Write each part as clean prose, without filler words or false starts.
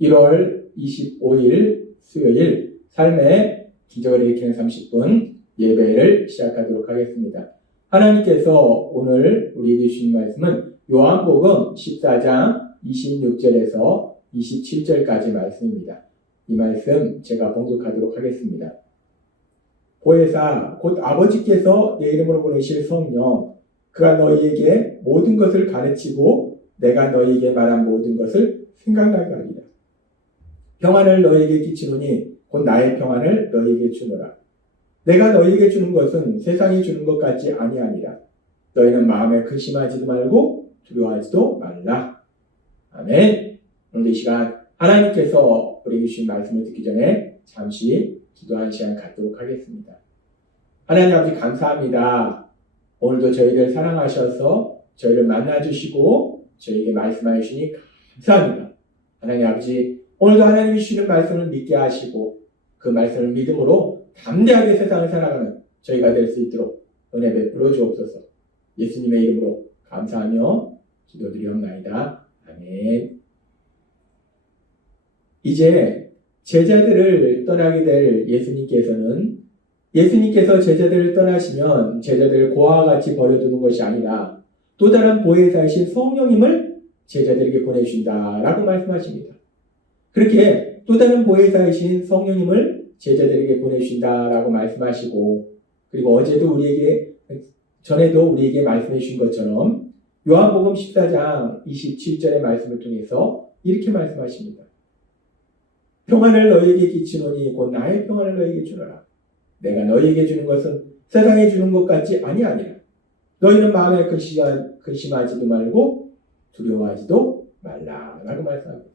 1월 25일 수요일 삶의 기적을 일으키는 30분 예배를 시작하도록 하겠습니다. 하나님께서 오늘 우리에게 주신 말씀은 요한복음 14장 26절에서 27절까지 말씀입니다. 이 말씀 제가 봉독하도록 하겠습니다. 보혜사 곧 아버지께서 내 이름으로 보내실 성령 그가 너희에게 모든 것을 가르치고 내가 너희에게 말한 모든 것을 생각나게 하리라. 평안을 너희에게 끼치노니 곧 나의 평안을 너희에게 주노라. 내가 너희에게 주는 것은 세상이 주는 것 같지 아니하니라. 너희는 마음에 근심하지도 말고 두려워하지도 말라. 아멘. 오늘 이 시간 하나님께서 우리에게 주신 말씀을 듣기 전에 잠시 기도한 시간 갖도록 하겠습니다. 하나님 아버지 감사합니다. 오늘도 저희를 사랑하셔서 저희를 만나주시고 저희에게 말씀하여 주시니 감사합니다. 하나님 아버지 오늘도 하나님이 주시는 말씀을 믿게 하시고 그 말씀을 믿음으로 담대하게 세상을 살아가는 저희가 될 수 있도록 은혜 베풀어 주옵소서. 예수님의 이름으로 감사하며 기도드리옵나이다. 아멘. 이제 제자들을 떠나게 될 예수님께서 제자들을 떠나시면 제자들을 고아와 같이 버려두는 것이 아니라 또 다른 보혜사이신 성령님을 제자들에게 보내주신다라고 말씀하십니다. 그렇게 또 다른 보혜사이신 성령님을 제자들에게 보내주신다라고 말씀하시고 그리고 전에도 우리에게 말씀해 주신 것처럼 요한복음 14장 27절의 말씀을 통해서 이렇게 말씀하십니다. 평안을 너희에게 끼치노니 곧 나의 평안을 너희에게 주노라. 내가 너희에게 주는 것은 세상에 주는 것 같지 아니하니라. 너희는 마음에 근심하지도 말고 두려워하지도 말라라고 말씀합니다.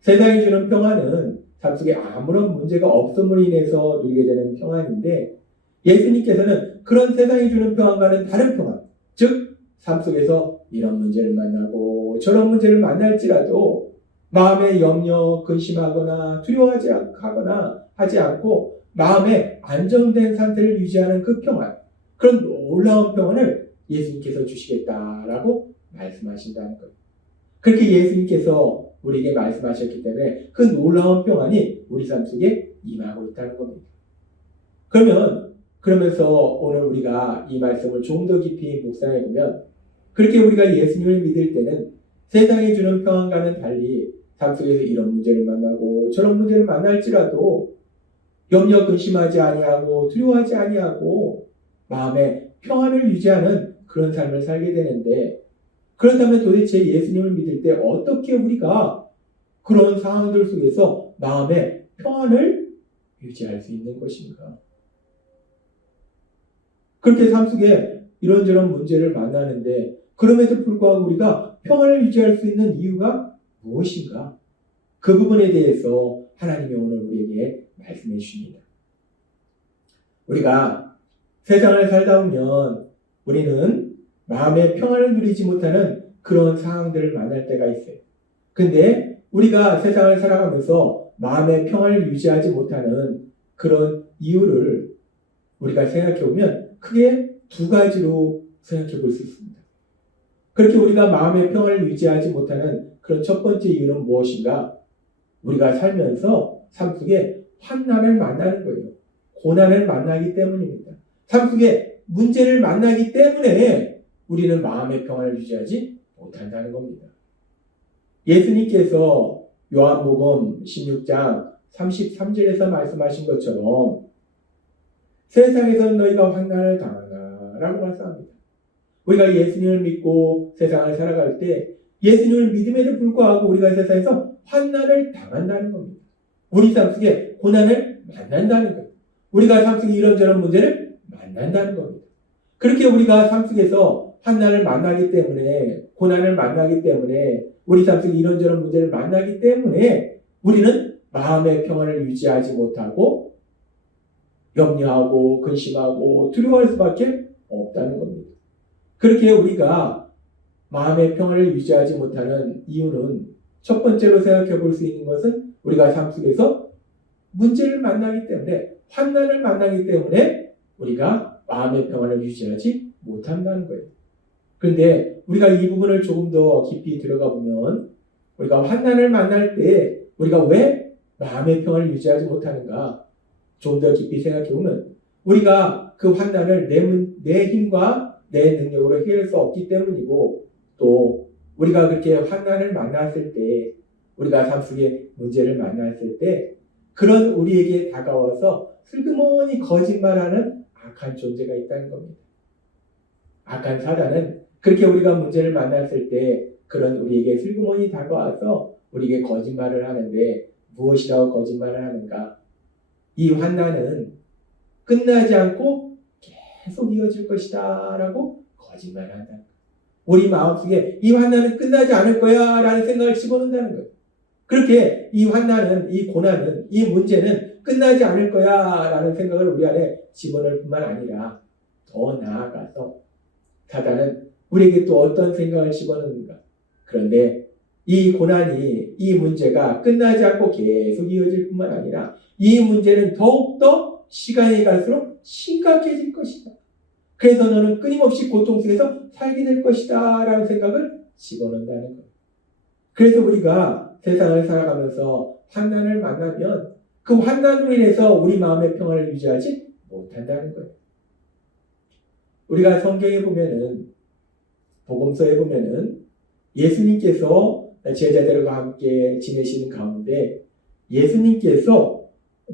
세상이 주는 평안은 삶 속에 아무런 문제가 없음으로 인해서 누리게 되는 평안인데 예수님께서는 그런 세상이 주는 평안과는 다른 평안, 즉 삶 속에서 이런 문제를 만나고 저런 문제를 만날지라도 마음에 염려, 근심하거나 두려워하거나 하지 않고 마음에 안정된 상태를 유지하는 그 평안, 그런 놀라운 평안을 예수님께서 주시겠다라고 말씀하신다는 거예요. 그렇게 예수님께서 우리에게 말씀하셨기 때문에 그 놀라운 평안이 우리 삶 속에 임하고 있다는 겁니다. 그러면서 오늘 우리가 이 말씀을 좀 더 깊이 묵상해 보면 그렇게 우리가 예수님을 믿을 때는 세상이 주는 평안과는 달리 삶 속에서 이런 문제를 만나고 저런 문제를 만날지라도 염려 근심하지 아니하고 두려워하지 아니하고 마음에 평안을 유지하는 그런 삶을 살게 되는데 그렇다면 도대체 예수님을 믿을 때 어떻게 우리가 그런 상황들 속에서 마음의 평안을 유지할 수 있는 것인가? 그렇게 삶 속에 이런저런 문제를 만나는데 그럼에도 불구하고 우리가 평안을 유지할 수 있는 이유가 무엇인가? 그 부분에 대해서 하나님이 오늘 우리에게 말씀해 주십니다. 우리가 세상을 살다 보면 우리는 마음의 평안을 누리지 못하는 그런 상황들을 만날 때가 있어요. 근데 우리가 세상을 살아가면서 마음의 평안을 유지하지 못하는 그런 이유를 우리가 생각해 보면 크게 두 가지로 생각해 볼 수 있습니다. 그렇게 우리가 마음의 평안을 유지하지 못하는 그런 첫 번째 이유는 무엇인가? 우리가 살면서 삶 속에 환난을 만나는 거예요. 고난을 만나기 때문입니다. 삶 속에 문제를 만나기 때문에 우리는 마음의 평안을 유지하지 못한다는 겁니다. 예수님께서 요한복음 16장 33절에서 말씀하신 것처럼 세상에서는 너희가 환난을 당하나 라고 말씀합니다. 우리가 예수님을 믿고 세상을 살아갈 때 예수님을 믿음에도 불구하고 우리가 세상에서 환난을 당한다는 겁니다. 우리 삶 속에 고난을 만난다는 거예요. 우리가 삶 속에 이런저런 문제를 만난다는 겁니다. 그렇게 우리가 삶 속에서 환난을 만나기 때문에 고난을 만나기 때문에 우리 삶 속에 이런저런 문제를 만나기 때문에 우리는 마음의 평안을 유지하지 못하고 염려하고 근심하고 두려워할 수밖에 없다는 겁니다. 그렇게 우리가 마음의 평안을 유지하지 못하는 이유는 첫 번째로 생각해 볼 수 있는 것은 우리가 삶 속에서 문제를 만나기 때문에 환난을 만나기 때문에 우리가 마음의 평안을 유지하지 못한다는 거예요. 그런데 우리가 이 부분을 조금 더 깊이 들어가 보면 우리가 환난을 만날 때 우리가 왜 마음의 평화를 유지하지 못하는가? 좀 더 깊이 생각해 보면 우리가 그 환난을 내 힘과 내 능력으로 해결할 수 없기 때문이고, 또 우리가 그렇게 환난을 만났을 때, 우리가 삶 속에 문제를 만났을 때 그런 우리에게 다가와서 슬그머니 거짓말하는 악한 존재가 있다는 겁니다. 악한 사단은 그렇게 우리가 문제를 만났을 때 그런 우리에게 슬그머니 다가와서 우리에게 거짓말을 하는데, 무엇이라고 거짓말을 하는가? 이 환난은 끝나지 않고 계속 이어질 것이다 라고 거짓말을 한다. 우리 마음속에 이 환난은 끝나지 않을 거야 라는 생각을 집어넣는다는 거예요. 그렇게 이 환난은, 이 고난은, 이 문제는 끝나지 않을 거야 라는 생각을 우리 안에 집어넣을 뿐만 아니라, 더 나아가서 사단은 우리에게 또 어떤 생각을 집어넣는가? 그런데 이 고난이, 이 문제가 끝나지 않고 계속 이어질 뿐만 아니라 이 문제는 더욱더 시간이 갈수록 심각해질 것이다. 그래서 너는 끊임없이 고통 속에서 살게 될 것이다 라는 생각을 집어넣는다는 거예요. 그래서 우리가 세상을 살아가면서 환난을 만나면 그 환난으로 인해서 우리 마음의 평화를 유지하지 못한다는 거예요. 우리가 성경에 보면은, 복음서에 보면은 예수님께서 제자들과 함께 지내시는 가운데 예수님께서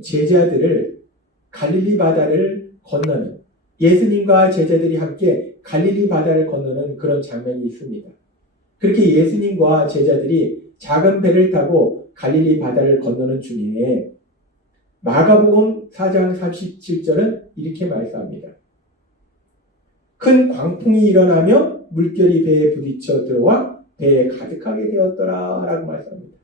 제자들을 갈릴리 바다를 건너는, 예수님과 제자들이 함께 갈릴리 바다를 건너는 그런 장면이 있습니다. 그렇게 예수님과 제자들이 작은 배를 타고 갈릴리 바다를 건너는 중에 마가복음 4장 37절은 이렇게 말씀합니다. 큰 광풍이 일어나며 물결이 배에 부딪혀 들어와 배에 가득하게 되었더라 라고 말씀합니다.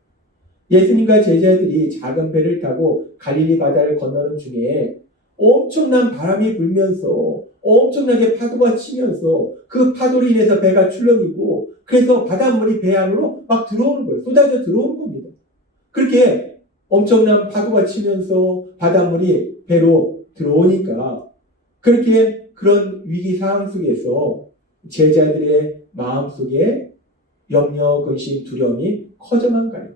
예수님과 제자들이 작은 배를 타고 갈릴리 바다를 건너는 중에 엄청난 바람이 불면서 엄청나게 파도가 치면서 그 파도로 인해서 배가 출렁이고, 그래서 바닷물이 배 안으로 막 들어오는 거예요. 쏟아져 들어오는 겁니다. 그렇게 엄청난 파도가 치면서 바닷물이 배로 들어오니까 그렇게 그런 위기 상황 속에서 제자들의 마음속에 염려, 근심, 두려움이 커져만 가요.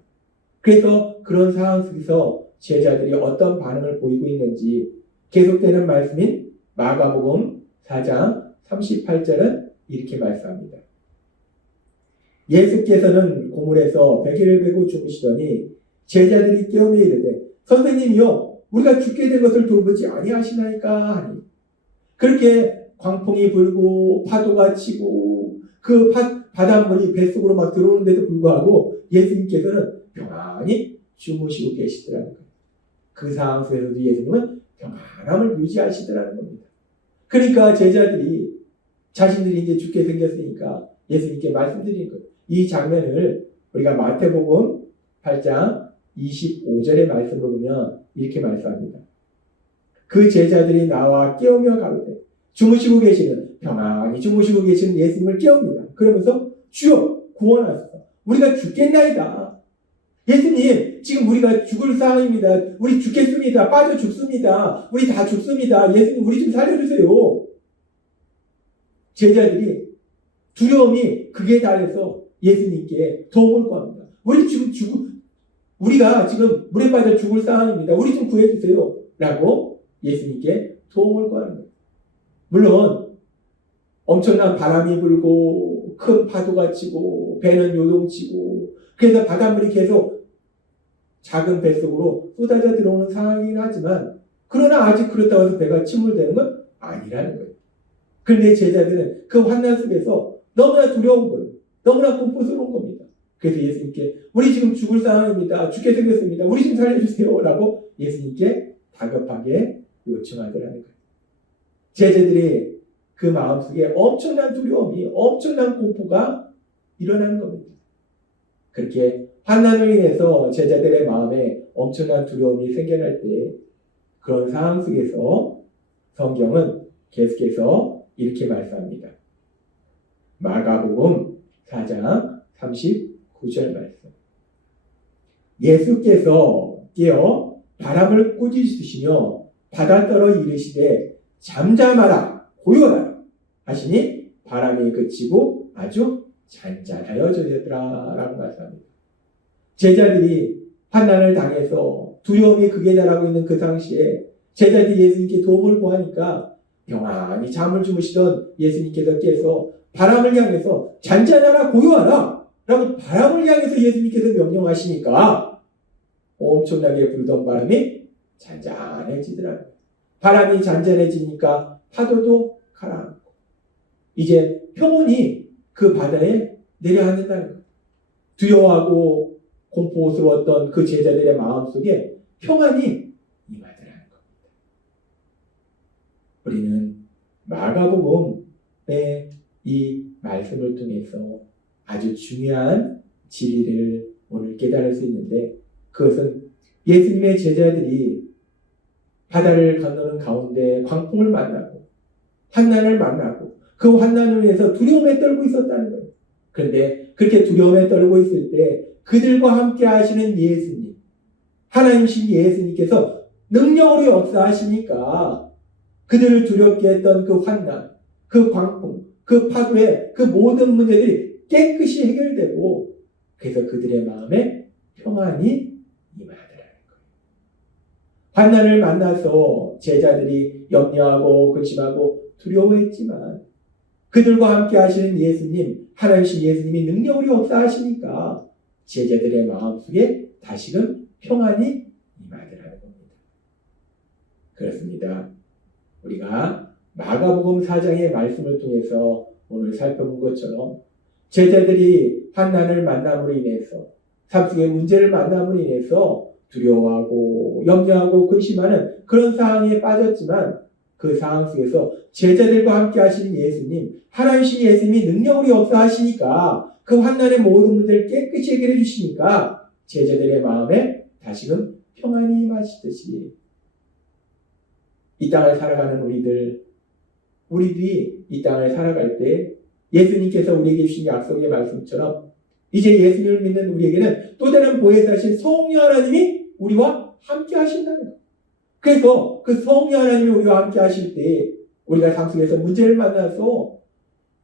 그래서 그런 상황 속에서 제자들이 어떤 반응을 보이고 있는지 계속되는 말씀인 마가복음 4장 38절은 이렇게 말씀합니다. 예수께서는 고물에서 베개를 베고 주무시더니 제자들이 깨우며 이르되 선생님이요 우리가 죽게 된 것을 돌보지 아니하시나이까 하니, 그렇게 광풍이 불고 파도가 치고 그 바닷물이 뱃속으로 막 들어오는데도 불구하고 예수님께서는 평안히 주무시고 계시더라는 거예요. 그 상황 속에서도 예수님은 평안함을 유지하시더라는 겁니다. 그러니까 제자들이 자신들이 이제 죽게 생겼으니까 예수님께 말씀드리는 거예요. 이 장면을 우리가 마태복음 8장 25절의 말씀으로 보면 이렇게 말씀합니다. 그 제자들이 나와 깨우며 가로되, 주무시고 계시는, 평안히 주무시고 계시는 예수님을 깨웁니다. 그러면서 주여 구원하소서, 우리가 죽겠나이다. 예수님 지금 우리가 죽을 상황입니다. 우리 죽겠습니다. 빠져 죽습니다. 우리 다 죽습니다. 예수님 우리 좀 살려주세요. 제자들이 두려움이 극에 달해서 예수님께 도움을 구합니다. 우리가 지금 물에 빠져 죽을 상황입니다. 우리 좀 구해주세요 라고 예수님께 도움을 구하는 거예요. 물론 엄청난 바람이 불고 큰 파도가 치고 배는 요동치고, 그래서 바닷물이 계속 작은 뱃속으로 쏟아져 들어오는 상황이긴 하지만, 그러나 아직 그렇다고 해서 배가 침몰되는 건 아니라는 거예요. 그런데 제자들은 그 환난 속에서 너무나 두려운 거예요. 너무나 공포스러운 겁니다. 그래서 예수님께 우리 지금 죽을 상황입니다. 죽게 생겼습니다. 우리 좀 살려주세요 라고 예수님께 다급하게 요청하더라는 거예요. 제자들이 그 마음속에 엄청난 두려움이, 엄청난 공포가 일어나는 겁니다. 그렇게 환난을 인해서 제자들의 마음에 엄청난 두려움이 생겨날 때, 그런 상황 속에서 성경은 계속해서 이렇게 말씀합니다. 마가복음 4장 39절 말씀. 예수께서 깨어 바람을 꾸짖으시며 바닷가로 이르시되 잠잠하라 고요하라 하시니 바람이 그치고 아주 잔잔하여졌더라 라고 말씀합니다. 제자들이 환난을 당해서 두려움이 극에 달하고 있는 그 당시에 제자들이 예수님께 도움을 구하니까 평안히 잠을 주무시던 예수님께서 깨서 바람을 향해서 잔잔하라 고요하라 라고 바람을 향해서 예수님께서 명령하시니까 엄청나게 불던 바람이 잔잔해지더라고요. 바람이 잔잔해지니까 파도도 가라앉고 이제 평온이 그 바다에 내려앉는다는 거예요. 두려워하고 공포스러웠던 그 제자들의 마음속에 평안이 임하더라는 겁니다. 우리는 마가복음의 이 말씀을 통해서 아주 중요한 진리를 오늘 깨달을 수 있는데 그것은 예수님의 제자들이 바다를 건너는 가운데 광풍을 만나고 환난을 만나고 그 환난을 위해서 두려움에 떨고 있었다는 거예요. 그런데 그렇게 두려움에 떨고 있을 때 그들과 함께 하시는 예수님, 하나님이신 예수님께서 능력으로 역사하시니까 그들을 두렵게 했던 그 환난, 그 광풍, 그 파도의 그 모든 문제들이 깨끗이 해결되고 그래서 그들의 마음에 평안이 임하더라는 거예요. 환난을 만나서 제자들이 염려하고 근심하고 두려워했지만 그들과 함께 하시는 예수님, 하나님이신 예수님이 능력으로 역사하시니까 제자들의 마음속에 다시금 평안이 임하더라는 겁니다. 그렇습니다. 우리가 마가복음 4장의 말씀을 통해서 오늘 살펴본 것처럼 제자들이 환난을 만남으로 인해서 삶 속의 문제를 만남으로 인해서 두려워하고 염려하고 근심하는 그런 상황에 빠졌지만 그 상황 속에서 제자들과 함께 하시는 예수님, 하나님이신 예수님이 능력으로 역사하시니까 그 환난의 모든 문제를 깨끗이 해결해 주시니까 제자들의 마음에 다시금 평안이 임하시듯이 이 땅을 살아가는 우리들이 이 땅을 살아갈 때 예수님께서 우리에게 주신 약속의 말씀처럼 이제 예수님을 믿는 우리에게는 또 다른 보혜사신 성령 하나님이 우리와 함께 하신다는 거예요. 그래서 그 성령 하나님이 우리와 함께 하실 때 우리가 삶 속에서 문제를 만나서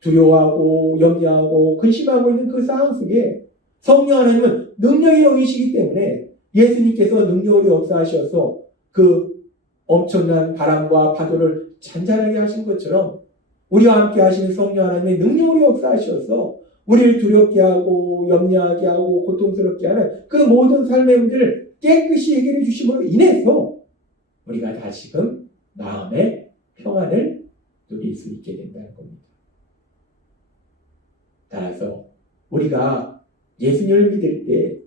두려워하고 염려하고 근심하고 있는 그 상황 속에 성령 하나님은 능력이 넘치시기 때문에 예수님께서 능력으로 역사하셔서 그 엄청난 바람과 파도를 잔잔하게 하신 것처럼 우리와 함께 하시는 성령 하나님의 능력으로 역사하셔서 우리를 두렵게 하고 염려하게 하고 고통스럽게 하는 그 모든 삶의 문제를 깨끗이 해결해 주심으로 인해서 우리가 다시금 마음의 평안을 누릴 수 있게 된다는 겁니다. 따라서 우리가 예수님을 믿을 때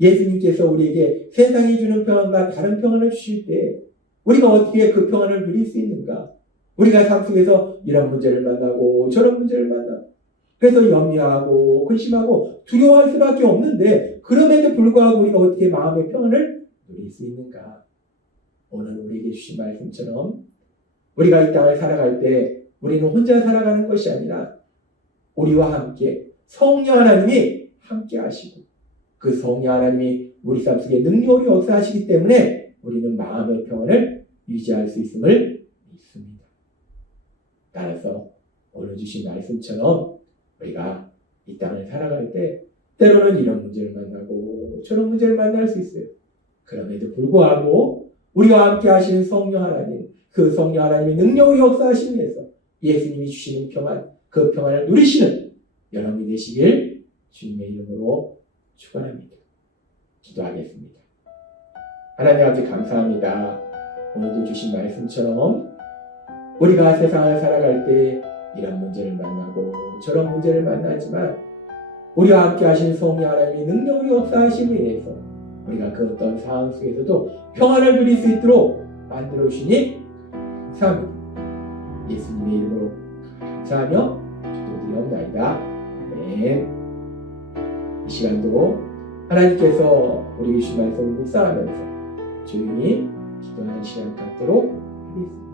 예수님께서 우리에게 세상이 주는 평안과 다른 평안을 주실 때 우리가 어떻게 그 평안을 누릴 수 있는가? 우리가 삶 속에서 이런 문제를 만나고 저런 문제를 만나고 그래서 염려하고 근심하고 두려워할 수밖에 없는데 그럼에도 불구하고 우리가 어떻게 마음의 평안을 누릴 수 있는가? 오늘 우리에게 주신 말씀처럼 우리가 이 땅을 살아갈 때 우리는 혼자 살아가는 것이 아니라 우리와 함께 성령 하나님이 함께 하시고 그 성령 하나님이 우리 삶 속에 능력으로 역사하시기 때문에 우리는 마음의 평안을 유지할 수 있음을 믿습니다. 따라서 오늘 주신 말씀처럼 우리가 이 땅을 살아갈 때 때로는 이런 문제를 만나고 저런 문제를 만날 수 있어요. 그럼에도 불구하고 우리와 함께 하시는 성령 하나님, 그 성령 하나님의 능력으로 역사하시기 위해서 예수님이 주시는 평안, 그 평안을 누리시는 여러분이 되시길 주님의 이름으로 축원합니다. 기도하겠습니다. 하나님 아버지 감사합니다. 오늘도 주신 말씀처럼 우리가 세상을 살아갈 때 이런 문제를 만나고 저런 문제를 만나지만 우리와 함께 하신 성령 하나님의 능력으로 역사하심에 의해서 우리가 그 어떤 상황 속에서도 평안을 누릴 수 있도록 만들어 주시니 감사합니다. 예수님의 이름으로 감사하며 기도드리옵나이다. 아멘. 이 시간도 하나님께서 우리 주신 말씀을 묵상하면서 조용히 기도하는 시간 갖도록 하겠습니다.